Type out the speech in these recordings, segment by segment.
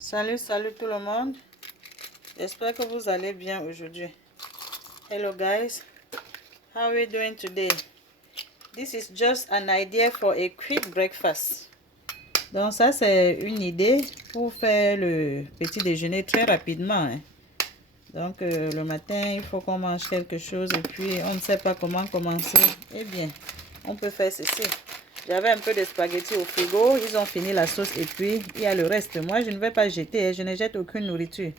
Salut tout le monde. J'espère que vous allez bien aujourd'hui. Hello guys. How are you doing today? This is just an idea for a quick breakfast. Donc ça c'est une idée pour faire le petit déjeuner très rapidement. Hein. Donc le matin il faut qu'on mange quelque chose et puis on ne sait pas comment commencer. Eh bien, on peut faire ceci. J'avais un peu de spaghettis au frigo, ils ont fini la sauce et puis il y a le reste. Moi je ne vais pas jeter, je ne jette aucune nourriture.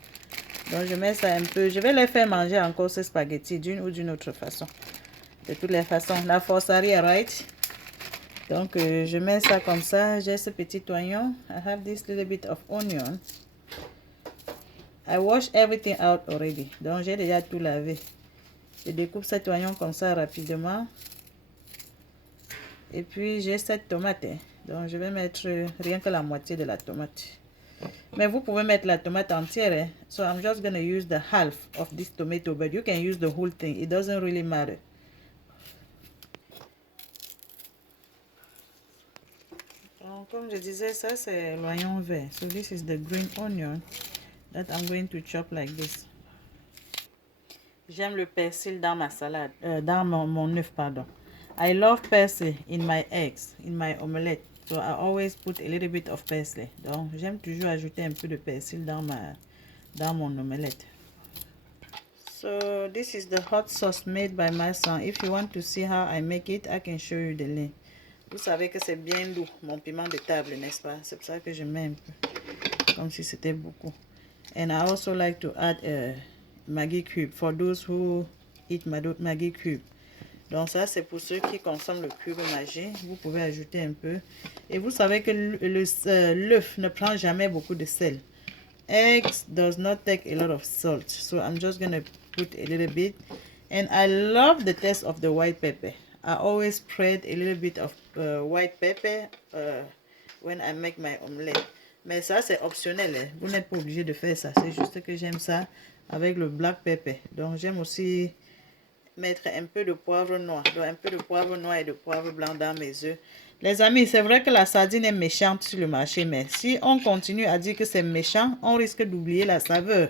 Donc je mets ça un peu, je vais les faire manger encore ces spaghettis d'une ou d'une autre façon. De toutes les façons, la force arrière, right? Donc je mets ça comme ça, j'ai ce petit oignon. I have this little bit of onion. I wash everything out already. Donc j'ai déjà tout lavé. Je découpe cet oignon comme ça rapidement. Et puis j'ai cette tomate. Donc je vais mettre rien que la moitié de la tomate. Mais vous pouvez mettre la tomate entière. So I'm just going to use the half of this tomato. But you can use the whole thing. It doesn't really matter. Donc comme je disais, ça c'est l'oignon vert. So this is the green onion that I'm going to chop like this. J'aime le persil dans ma salade. Dans mon œuf, pardon. I love parsley in my eggs, in my omelette. So I always put a little bit of parsley. Donc j'aime toujours ajouter un peu de persil dans mon omelette. So this is the hot sauce made by my son. If you want to see how I make it, I can show you the link. Vous savez que c'est bien doux, mon piment de table, n'est-ce pas? C'est pour ça que je mets un peu, comme si c'était beaucoup. And I also like to add Maggi cube for those who eat Maggi cube. Donc ça c'est pour ceux qui consomment le cube Maggi. Vous pouvez ajouter un peu. Et vous savez que l'œuf ne prend jamais beaucoup de sel. Eggs does not take a lot of salt, so I'm just gonna put a little bit. And I love the taste of the white pepper. I always spread a little bit of white pepper when I make my omelette. Mais ça c'est optionnel, hein. Vous n'êtes pas obligé de faire ça. C'est juste que j'aime ça avec le black pepper. Donc j'aime aussi mettre un peu de poivre noir. Donc un peu de poivre noir et de poivre blanc dans mes œufs. Les amis, c'est vrai que la sardine est méchante sur le marché, mais si on continue à dire que c'est méchant, on risque d'oublier la saveur.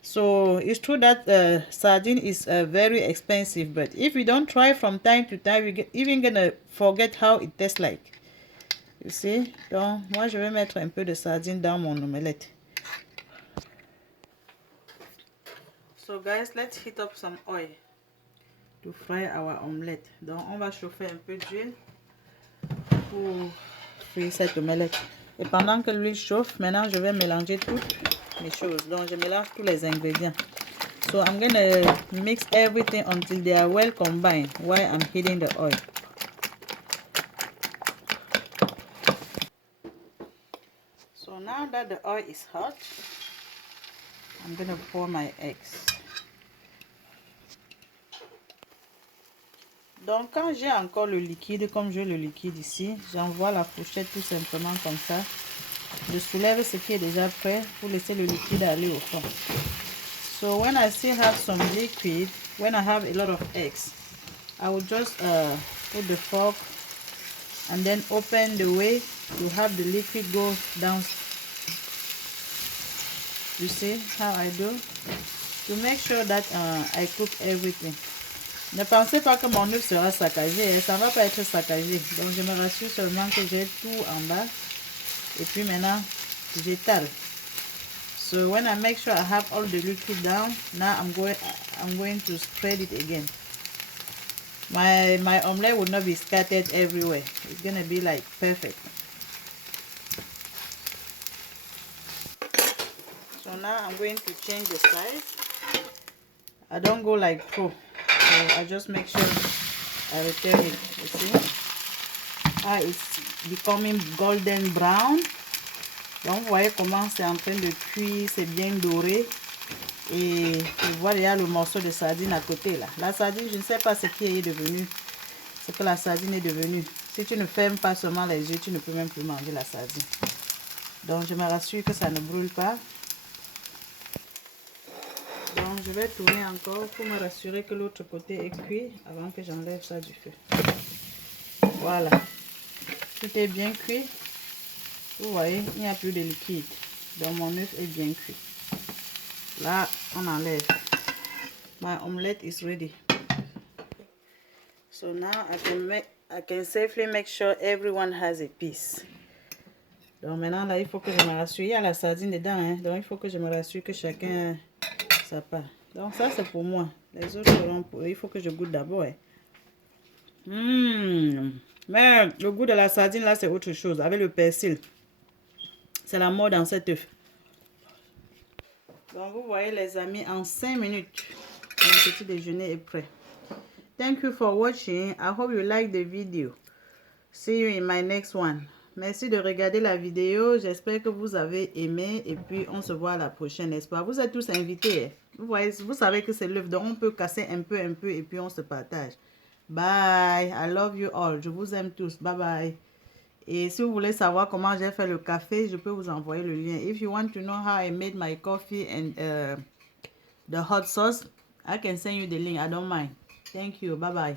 So it's true that sardine is very expensive, but if we don't try from time to time, we're even gonna forget how it tastes like. You see? Donc moi je vais mettre un peu de sardine dans mon omelette. So guys, let's heat up some oil to fry our omelette. Donc on va chauffer un peu d'huile pour frire cette omelette. Et pendant que l'huile chauffe, maintenant je vais mélanger toutes les choses. Donc je mélange tous les ingrédients. So I'm gonna mix everything until they are well combined while I'm heating the oil. So now that the oil is hot, I'm gonna pour my eggs. Donc quand j'ai encore le liquide, comme j'ai le liquide ici, j'envoie la fourchette tout simplement comme ça. Je soulève ce qui est déjà prêt pour laisser le liquide aller au fond. So when I still have some liquid, when I have a lot of eggs, I will just put the fork and then open the way to have the liquid go down. You see how I do? To make sure that I cook everything. Ne pensez pas que mon œuf sera saccagé, ça ne va pas être saccagé. Donc je me rassure seulement que j'ai tout en bas. Et puis maintenant, j'étale. So when I make sure I have all the liquid down, now I'm going to spread it again. My omelette will not be scattered everywhere. It's gonna be like perfect. So now I'm going to change the size. I don't go like pro. So I just make sure I return it. You see? It's becoming golden brown. Donc vous voyez comment c'est en train de cuire, c'est bien doré. Et vous voyez, il y a le morceau de sardine à côté là. La sardine, je ne sais pas ce qui est devenu. Ce que la sardine est devenue. Si tu ne fermes pas seulement les yeux, tu ne peux même plus manger la sardine. Donc je me rassure que ça ne brûle pas. Donc je vais tourner encore pour me rassurer que l'autre côté est cuit avant que j'enlève ça du feu. Voilà. Tout est bien cuit. Vous voyez, il n'y a plus de liquide. Donc mon œuf est bien cuit. Là, on enlève. My omelette is ready. So now I can safely make sure everyone has a piece. Donc maintenant là, il faut que je me rassure. Il y a la sardine dedans, hein. Donc il faut que je me rassure que chacun sa part. Donc ça c'est pour moi. Les autres seront pour eux. Il faut que je goûte d'abord. Hein. Mais le goût de la sardine là c'est autre chose. Avec le persil. C'est la mort dans cet œuf. Donc vous voyez les amis, en 5 minutes, mon petit déjeuner est prêt. Thank you for watching. I hope you like the video. See you in my next one. Merci de regarder la vidéo. J'espère que vous avez aimé. Et puis, on se voit à la prochaine, n'est-ce pas? Vous êtes tous invités. Vous voyez, vous savez que c'est l'œuf. Donc, on peut casser un peu. Et puis, on se partage. Bye. I love you all. Je vous aime tous. Bye bye. Et si vous voulez savoir comment j'ai fait le café, je peux vous envoyer le lien. If you want to know how I made my coffee and the hot sauce, I can send you the link. I don't mind. Thank you. Bye bye.